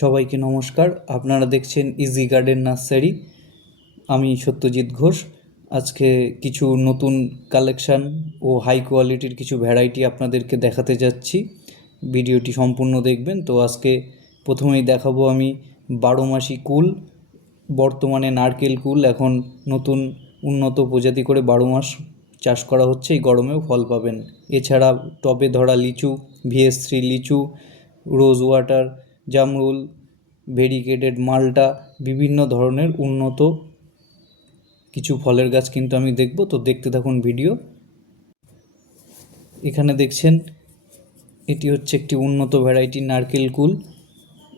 সবাইকে নমস্কার। আপনারা দেখছেন ইজি গার্ডেন নার্সারি আমি সত্যজিৎ ঘোষ। আজকে কিছু নতুন কালেকশান ও হাই কোয়ালিটির কিছু ভ্যারাইটি আপনাদেরকে দেখাতে যাচ্ছি। ভিডিওটি সম্পূর্ণ দেখবেন। তো আজকে প্রথমেই দেখাবো আমি বারো মাসি কুল, বর্তমানে নারকেল কুল। এখন নতুন উন্নত প্রজাতি করে বারো মাস চাষ করা হচ্ছে। এই গরমেও ফল পাবেন। এছাড়া টবে ধরা লিচু ভিএস থ্রি লিচু রোজ ওয়াটার জামরুল ভেরিকেটেড মালটা, বিভিন্ন ধরনের উন্নত কিছু ফলের গাছ কিন্তু আমি দেখব। তো দেখতে থাকুন ভিডিও। এখানে দেখছেন, এটি হচ্ছে একটি উন্নত ভ্যারাইটি নারকেল কুল।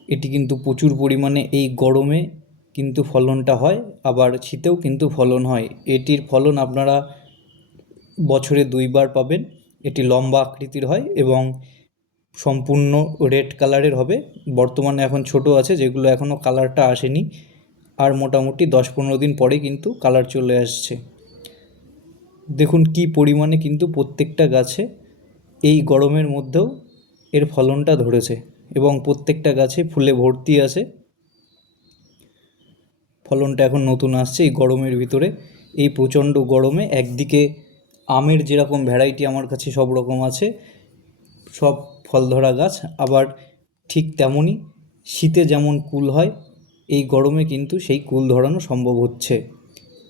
এটি কিন্তু প্রচুর পরিমাণে এই গরমে কিন্তু ফলনটা হয়, আবার শীতেও কিন্তু ফলন হয়। এটির ফলন আপনারা বছরে দুইবার পাবেন। এটি লম্বা আকৃতির হয় এবং সম্পূর্ণ রেড কালারের হবে। বর্তমানে এখন ছোট আছে, যেগুলো এখনও কালারটা আসেনি। আর মোটামুটি দশ পনেরো দিন পরে কিন্তু কালার চলে আসছে। দেখুন কি পরিমাণে কিন্তু প্রত্যেকটা গাছে এই গরমের মধ্যেও এর ফলনটা ধরেছে এবং প্রত্যেকটা গাছে ফুলে ভর্তি আছে। ফলনটা এখন নতুন আসছে এই গরমের ভিতরে। এই প্রচণ্ড গরমে একদিকে আমের যেরকম ভ্যারাইটি আমার কাছে সব রকম আছে, সব ফল ধরা গাছ, আবার ঠিক তেমনই শীতে যেমন কুল হয়, এই গরমে কিন্তু সেই কুল ধরানো সম্ভব হচ্ছে।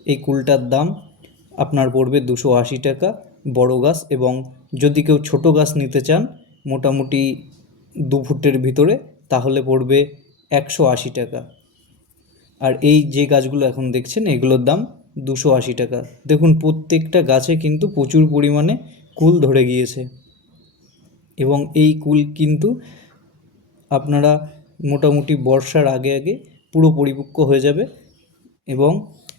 এই কুলটার দাম আপনার পড়বে দুশো আশি টাকা বড় গাছ এবং যদি কেউ ছোট গাছ নিতে চান মোটামুটি দু ফুটের ভিতরে, তাহলে পড়বে একশো আশি টাকা। আর এই যে গাছগুলো এখন দেখছেন, এগুলোর দাম দুশো আশি টাকা। দেখুন, প্রত্যেকটা গাছে কিন্তু প্রচুর পরিমাণে কুল ধরে গিয়েছে। এবং এই কুল কিন্তু আপনারা মোটামুটি বর্ষার আগে আগে পুরো পরিপক্ক হয়ে যাবে এবং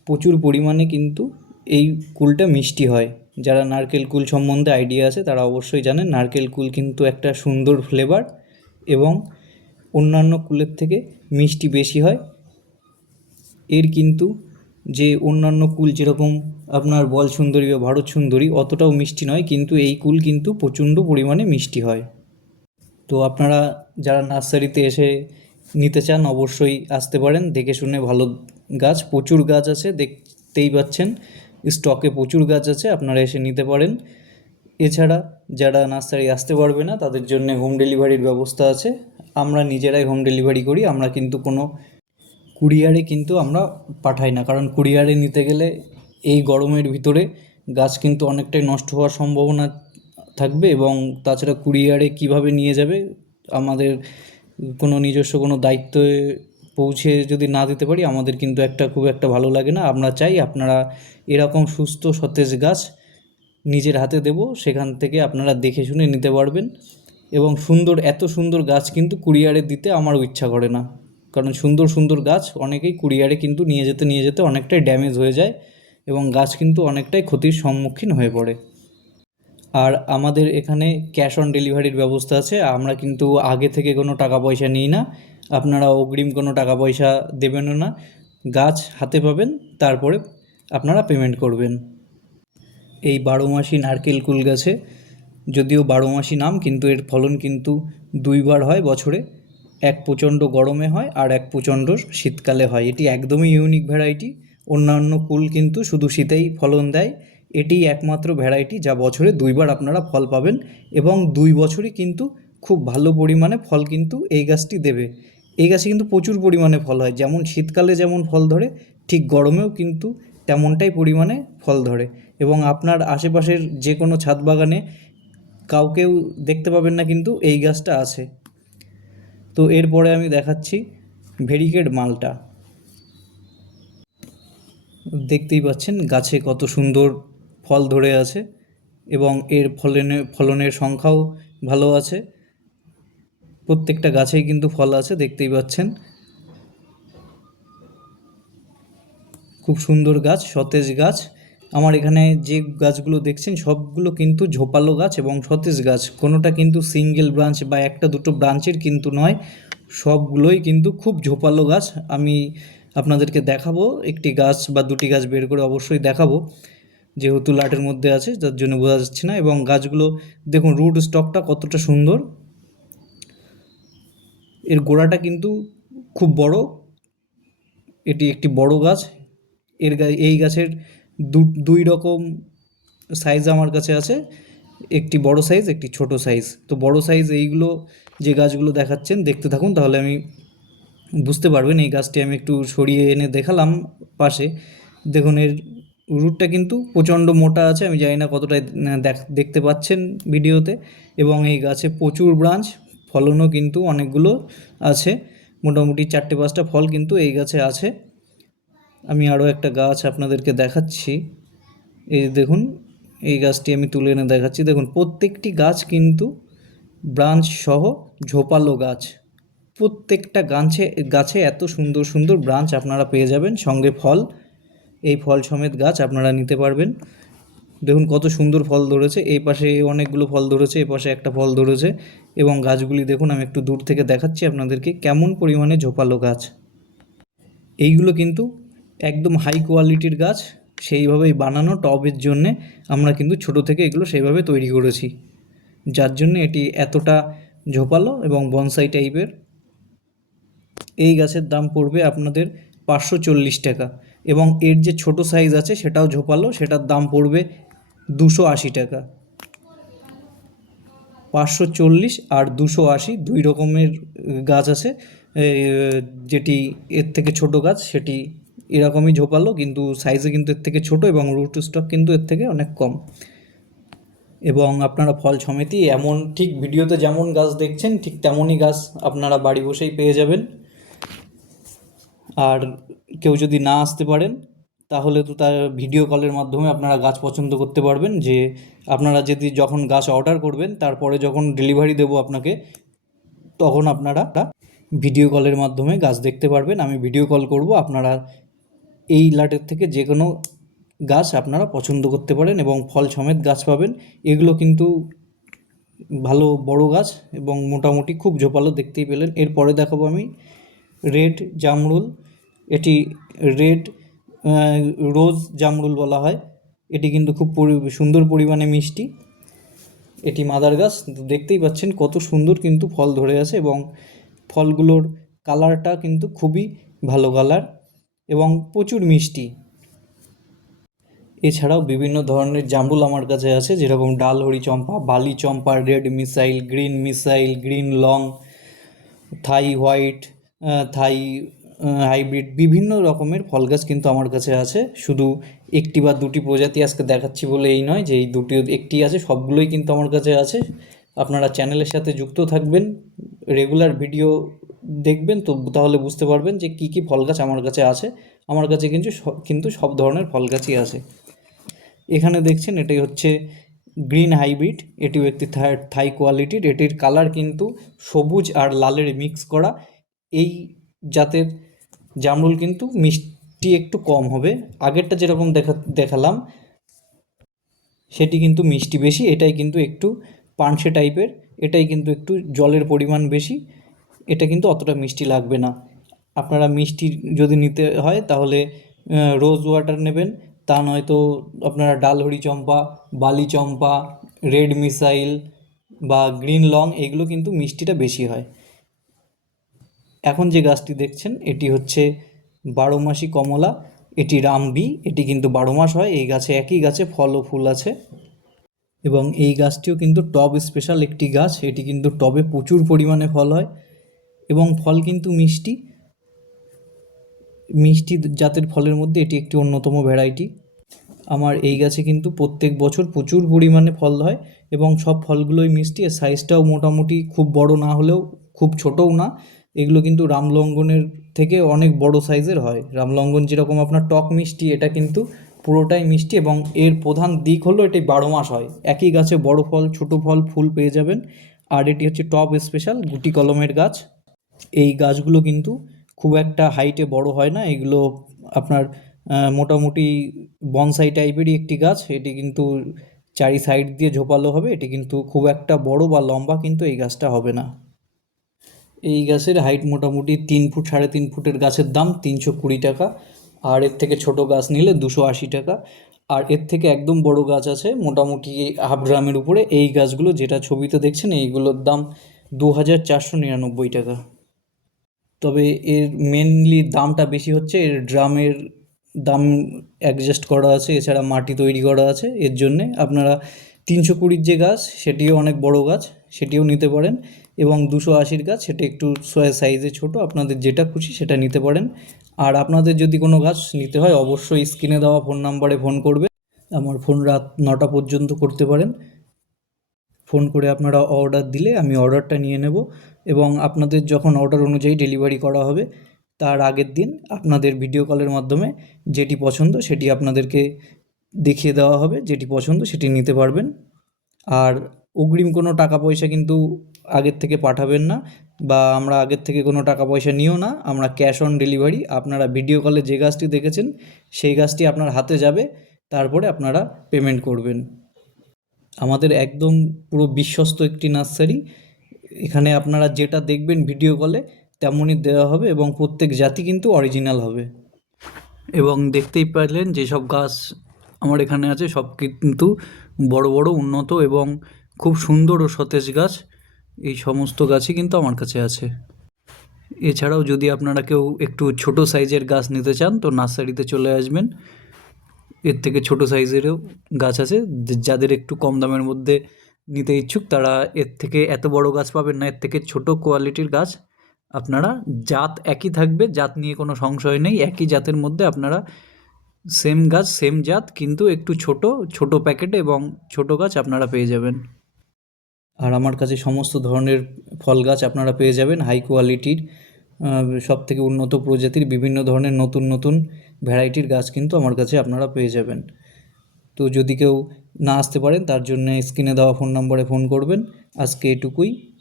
প্রচুর পরিমাণে কিন্তু এই কুলটা মিষ্টি হয়। যারা নারকেল কুল সম্বন্ধে আইডিয়া আছে, তারা অবশ্যই জানেন নারকেল কুল কিন্তু একটা সুন্দর ফ্লেভার এবং অন্যান্য কুলের থেকে মিষ্টি বেশি হয়। এর কিন্তু যে অন্যান্য কুল যেরকম আপনার বল সুন্দরী বা ভারত সুন্দরী অতটাও মিষ্টি নয়, কিন্তু এই কুল কিন্তু প্রচণ্ড পরিমাণে মিষ্টি হয়। তো আপনারা যারা নার্সারিতে এসে নিতে চান অবশ্যই আসতে পারেন, দেখে শুনে ভালো গাছ, প্রচুর গাছ আছে, দেখতেই পাচ্ছেন, স্টকে প্রচুর গাছ আছে, আপনারা এসে নিতে পারেন। এছাড়া যারা নার্সারি আসতে পারবে না, তাদের জন্য হোম ডেলিভারির ব্যবস্থা আছে। আমরা নিজেরাই হোম ডেলিভারি করি, আমরা কিন্তু কোনো কুরিয়ারে কিন্তু আমরা পাঠাই না। কারণ কুরিয়ারে নিতে গেলে এই গরমের ভিতরে গাছ কিন্তু অনেকটাই নষ্ট হওয়ার সম্ভাবনা থাকবে এবং তাছাড়া কুরিয়ারে কীভাবে নিয়ে যাবে আমাদের কোনো নিজস্ব কোনো দায়িত্বে পৌঁছে যদি না দিতে পারি, আমাদের কিন্তু একটা খুব একটা ভালো লাগে না। আমরা চাই আপনারা এরকম সুস্থ সতেজ গাছ নিজের হাতে দেব, সেখান থেকে আপনারা দেখে শুনে নিতে পারবেন এবং সুন্দর, এত সুন্দর গাছ কিন্তু কুরিয়ারে দিতে আমারও ইচ্ছা করে না। কারণ সুন্দর সুন্দর গাছ অনেকেই কুরিয়ারে কিন্তু নিয়ে যেতে নিয়ে যেতে অনেকটাই ড্যামেজ হয়ে যায় এবং গাছ কিন্তু অনেকটাই ক্ষতির সম্মুখীন হয়ে পড়ে। আর আমাদের এখানে ক্যাশ অন ডেলিভারির ব্যবস্থা আছে, আমরা কিন্তু আগে থেকে কোনো টাকা পয়সা নিই না, আপনারা অগ্রিম কোনো টাকা পয়সা দেবেনও না, গাছ হাতে পাবেন, তারপরে আপনারা পেমেন্ট করবেন। এই বারো মাসি নারকেল কুল গাছে, যদিও বারো মাসি নাম, কিন্তু এর ফলন কিন্তু দুইবার হয় বছরে এক প্রচণ্ড গরমে হয় আর এক প্রচণ্ড শীতকালে হয়। এটি একদমই ইউনিক ভ্যারাইটি অন্যান্য কুল কিন্তু শুধু শীতেই ফলন দেয়। এটিই একমাত্র ভ্যারাইটি যা বছরে দুইবার আপনারা ফল পাবেন এবং দুই বছরই কিন্তু খুব ভালো পরিমাণে ফল কিন্তু এই গাছটি দেবে। এই গাছে কিন্তু প্রচুর পরিমাণে ফল হয়। যেমন শীতকালে যেমন ফল ধরে, ঠিক গরমেও কিন্তু তেমনটাই পরিমাণে ফল ধরে। এবং আপনার আশেপাশের যে কোনো ছাদ বাগানে কাউকেও দেখতে পাবেন না কিন্তু এই গাছটা আছে। তো এরপরে আমি দেখাচ্ছি ভেরিকেড মালটা। দেখতেই পাচ্ছেন গাছে কত সুন্দর ফল ধরে আছে এবং এর ফলনের ফলনের সংখ্যাও ভালো আছে। প্রত্যেকটা গাছেই কিন্তু ফল আছে, দেখতেই পাচ্ছেন। খুব সুন্দর গাছ, সতেজ গাছ। আমার এখানে যে গাছগুলো দেখছেন, সবগুলো কিন্তু ঝোপালো গাছ এবং সতেজ গাছ। কোনোটা কিন্তু সিঙ্গেল ব্রাঞ্চ বা একটা দুটো ব্রাঞ্চের কিন্তু নয়, সবগুলোই কিন্তু খুব ঝোপালো গাছ। আমি আপনাদেরকে দেখাবো, একটি গাছ বা দুটি গাছ বের করে অবশ্যই দেখাবো। যেহেতু লাটের মধ্যে আছে যার জন্য বোঝা যাচ্ছে না এবং গাছগুলো, দেখুন রুট স্টকটা কতটা সুন্দর। এর গোড়াটা কিন্তু খুব বড়। এটি একটি বড় গাছ। এর এই গাছের দু- দুই রকম সাইজ আমার কাছে আছে। একটি বড় সাইজ একটি ছোট সাইজ তো বড় সাইজ এইগুলো যে গাছগুলো দেখাচ্ছেন, দেখতে থাকুন, তাহলে আমি বুঝতে পারবেন। এই গাছটি আমি একটু সরিয়ে এনে দেখালাম পাশে। দেখুন, এর রুটটা কিন্তু প্রচণ্ড মোটা আছে। আমি জানি না কতটা দেখ- দেখতে পাচ্ছেন ভিডিওতে। এবং এই গাছে প্রচুর ব্রাঞ্চ ফলনও কিন্তু অনেকগুলো আছে। মোটামুটি চারটে পাঁচটা ফল কিন্তু এই গাছে আছে। আমি আরও একটা গাছ আপনাদেরকে দেখাচ্ছি। এই দেখুন, এই গাছটি আমি তুলে এনে দেখাচ্ছি। দেখুন, প্রত্যেকটি গাছ কিন্তু ব্রাঞ্চ সহ ঝোপালো গাছ। প্রত্যেকটা গাছে গাছে এত সুন্দর সুন্দর ব্রাঞ্চ আপনারা পেয়ে যাবেন। সঙ্গে ফল, এই ফল সমেত গাছ আপনারা নিতে পারবেন। দেখুন, কত সুন্দর ফল ধরেছে। এই পাশে অনেকগুলো ফল ধরেছে, এই পাশে একটা ফল ধরেছে এবং গাছগুলি দেখুন, আমি একটু দূর থেকে দেখাচ্ছি আপনাদেরকে কেমন পরিমাণে ঝোপালো গাছ। এইগুলো কিন্তু একদম হাই কোয়ালিটির গাছ, সেইভাবেই বানানো টবের জন্যে আমরা কিন্তু ছোট থেকে এগুলো সেইভাবে তৈরি করেছি। যার জন্য এটি এতটা ঝোপালো এবং বনসাই টাইপের এই গাছের দাম পড়বে আপনাদের পাঁচশো চল্লিশ টাকা এবং এর যে ছোট সাইজ আছে সেটাও ঝোপালো, সেটার দাম পড়বে দুশো আশি টাকা। পাঁচশো চল্লিশ আর দুশো আশি দুই রকমের গাছ আছে। যেটি এর থেকে ছোট গাছ, সেটি এরকমই ঝোপালো, কিন্তু সাইজে কিন্তু এর থেকে ছোট এবং রুট স্টক কিন্তু এর থেকে অনেক কম। এবং আপনারা ফল সমেতই এমন, ঠিক ভিডিওতে যেমন গাছ দেখছেন, ঠিক তেমনই গাছ আপনারা বাড়ি বসেই পেয়ে যাবেন। আর কেউ যদি না আসতে পারেন, তাহলে তো তার ভিডিও কলের মাধ্যমে আপনারা গাছ পছন্দ করতে পারবেন যে আপনারা যদি যখন গাছ অর্ডার করবেন, তারপরে যখন ডেলিভারি দেবো আপনাকে, তখন আপনারা ভিডিও কলের মাধ্যমে গাছ দেখতে পারবেন। আমি ভিডিও কল করব, আপনারা এই লাটের থেকে যে কোনো গাছ আপনারা পছন্দ করতে পারেন এবং ফল সমেত গাছ পাবেন। এগুলো কিন্তু ভালো, বড় গাছ এবং মোটামুটি খুব ঝোপালো দেখতেই পেলেন। এরপরে দেখাবো আমি রেড জামরুল। এটি রেড রোজ জামরুল বলা হয়। এটি কিন্তু খুব সুন্দর পরিমাণে মিষ্টি। এটি মাদার গাছ। দেখতেই পাচ্ছেন কত সুন্দর কিন্তু ফল ধরে আছে এবং ফলগুলোর কালারটা কিন্তু খুবই ভালো কালার। এবং প্রচুর মিষ্টি। এছাড়াও বিভিন্ন ধরনের জামরুল আমার কাছে আছে, যেরকম ডালহরি চম্পা, বালি চম্পা, red missile, green missile, green long, Thai white Thai hybrid বিভিন্ন রকমের ফল গাছ কিন্তু আমার কাছে আছে। শুধু একটি বা দুটি প্রজাতি আজকে দেখাচ্ছি বলে এই নয় যে এই দুটি একটি আছে, সবগুলোই কিন্তু আমার কাছে আছে। আপনারা চ্যানেলের সাথে যুক্ত থাকবেন। রেগুলার ভিডিও দেখবেন তো তাহলে বুঝতে পারবেন যে কী কী ফল গাছ আমার কাছে আছে। আমার কাছে কিন্তু কিন্তু সব ধরনের ফল গাছই আছে। এখানে দেখছেন এটাই হচ্ছে গ্রিন হাইব্রিড, এটিও একটি থাই কোয়ালিটির। এটির কালার কিন্তু সবুজ আর লালের মিক্স করা। এই জাতের জামরুল কিন্তু মিষ্টি একটু কম হবে। আগেরটা যেরকম দেখা, দেখালাম, সেটি কিন্তু মিষ্টি বেশি। এটাই কিন্তু একটু পানসে টাইপের। এটাই কিন্তু একটু জলের পরিমাণ বেশি। এটা কিন্তু অতটা মিষ্টি লাগবে না। আপনারা মিষ্টি যদি নিতে হয়, তাহলে রোজ ওয়াটার নেবেন। তা নয়তো আপনারা ডালহরি চম্পা, বালি চম্পা রেড মিসাইল বা গ্রিন লং এগুলো কিন্তু মিষ্টিটা বেশি হয়। এখন যে গাছটি দেখছেন, এটি হচ্ছে বারো মাসি কমলা, এটি রামবি, এটি কিন্তু বারো মাস হয়, এই গাছে একই গাছে ফল ও ফুল আছে। এবং এই গাছটিও কিন্তু টব স্পেশাল একটি গাছ, এটি কিন্তু টবে প্রচুর পরিমাণে ফল হয়। এবং ফল কিন্তু মিষ্টি। মিষ্টি জাতের ফলের মধ্যে এটি একটি অন্যতম ভ্যারাইটি আমার এই গাছে কিন্তু প্রত্যেক বছর প্রচুর পরিমাণে ফল হয় এবং সব ফলগুলোই মিষ্টি। আর সাইজটাও মোটামুটি খুব বড় না হলেও খুব ছোটও না। এগুলো কিন্তু রামলঙ্গনের থেকে অনেক বড় সাইজের হয়। রামলঙ্গন যেরকম আপনার টক মিষ্টি, এটা কিন্তু পুরোটাই মিষ্টি এবং এর প্রধান দিক হলো এটি বারো মাস হয়। একই গাছে বড় ফল, ছোট ফল, ফুল পেয়ে যাবেন। আর এটি হচ্ছে টপ স্পেশাল গুটি কলমের গাছ। এই গাছগুলো কিন্তু খুব একটা হাইটে বড় হয় না। এগুলো আপনার মোটামুটি বনসাই টাইপেরই একটি গাছ। এটি কিন্তু চারি সাইড দিয়ে ঝোপালো হবে। এটি কিন্তু খুব একটা বড় বা লম্বা কিন্তু এই গাছটা হবে না। এই গাছের হাইট মোটামুটি তিন ফুট, সাড়ে তিন ফুটের গাছের দাম তিনশো কুড়ি টাকা। আর এর থেকে ছোট গাছ নিলে দুশো আশি টাকা। আর এর থেকে একদম বড় গাছ আছে, মোটামুটি হাফ গ্রামের উপরে। এই গাছগুলো যেটা ছবিতে দেখছেন, এইগুলোর দাম দু হাজার চারশো নিরানব্বই টাকা। তবে এর মেনলি দামটা বেশি হচ্ছে, এর ড্রামের দাম অ্যাডজাস্ট করা আছে, এছাড়া মাটি তৈরি করা আছে, এর জন্যে আপনারা তিনশো কুড়ির যে গাছ, সেটিও অনেক বড় গাছ, সেটিও নিতে পারেন এবং দুশো আশির গাছ, সেটা একটু সাইজে ছোট, আপনাদের যেটা খুশি সেটা নিতে পারেন। আর আপনাদের যদি কোনো গাছ নিতে হয়, অবশ্যই স্ক্রিনে দেওয়া ফোন নাম্বারে ফোন করবে, আমার ফোন রাত নটা পর্যন্ত করতে পারেন। ফোন করে আপনারা অর্ডার দিলে আমি অর্ডারটা নিয়ে নেব এবং আপনাদের যখন অর্ডার অনুযায়ী ডেলিভারি করা হবে, তার আগের দিন আপনাদের ভিডিও কলের মাধ্যমে যেটি পছন্দ সেটি আপনাদেরকে দেখিয়ে দেওয়া হবে, যেটি পছন্দ সেটি নিতে পারবেন। আর অগ্রিম কোনো টাকা পয়সা কিন্তু আগের থেকে পাঠাবেন না বা আমরা আগের থেকে কোনো টাকা পয়সা নিও না, আমরা ক্যাশ অন ডেলিভারি আপনারা ভিডিও কলে যে গাছটি দেখেছেন, সেই গাছটি আপনার হাতে যাবে, তারপরে আপনারা পেমেন্ট করবেন। আমাদের একদম পুরো বিশ্বস্ত একটি নার্সারি। এখানে আপনারা যেটা দেখবেন ভিডিও কলে তেমনই দেওয়া হবে এবং প্রত্যেক জাতি কিন্তু অরিজিনাল হবে। এবং দেখতেই পারলেন যেসব গাছ আমার এখানে আছে, সব কিন্তু বড় বড়, উন্নত এবং খুব সুন্দর ও সতেজ গাছ। এই সমস্ত গাছই কিন্তু আমার কাছে আছে। এছাড়াও যদি আপনারা কেউ একটু ছোট সাইজের গাছ নিতে চান, তো নার্সারিতে চলে আসবেন। এর থেকে ছোট সাইজেরও গাছ আছে যাদের একটু কম দামের মধ্যে নিতে ইচ্ছুক, তারা এর থেকে এত বড় গাছ পাবেন না। এর থেকে ছোট কোয়ালিটির গাছ আপনারা, জাত একই থাকবে, জাত নিয়ে কোনো সংশয় নেই। একই জাতের মধ্যে আপনারা সেম গাছ সেম জাত, কিন্তু একটু ছোট ছোট প্যাকেটে এবং ছোট গাছ আপনারা পেয়ে যাবেন। আর আমার কাছে সমস্ত ধরনের ফল গাছ আপনারা পেয়ে যাবেন হাই কোয়ালিটির সব থেকে উন্নত প্রজাতির, বিভিন্ন ধরনের নতুন নতুন ভ্যারাইটির গাছ কিন্তু আমার কাছে আপনারা পেয়ে যাবেন। তো যদি কেউ না আসতে পারেন, তার জন্য স্ক্রিনে দেওয়া ফোন নম্বরে ফোন করবেন। আজকে এটুকুই।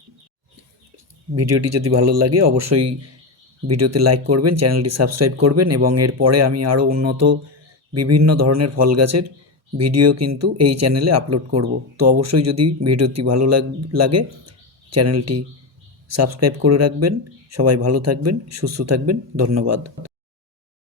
ভিডিওটি যদি ভালো লাগে, অবশ্যই ভিডিওতে লাইক করবেন, চ্যানেলটি সাবস্ক্রাইব করবেন এবং এরপরে আমি আরও উন্নত বিভিন্ন ধরনের ফল গাছের ভিডিও কিন্তু এই চ্যানেলে আপলোড করব। তো অবশ্যই যদি ভিডিওটি ভালো লাগ- চ্যানেলটি সাবস্ক্রাইব করে রাখবেন। সবাই ভালো থাকবেন, সুস্থ থাকবেন। ধন্যবাদ।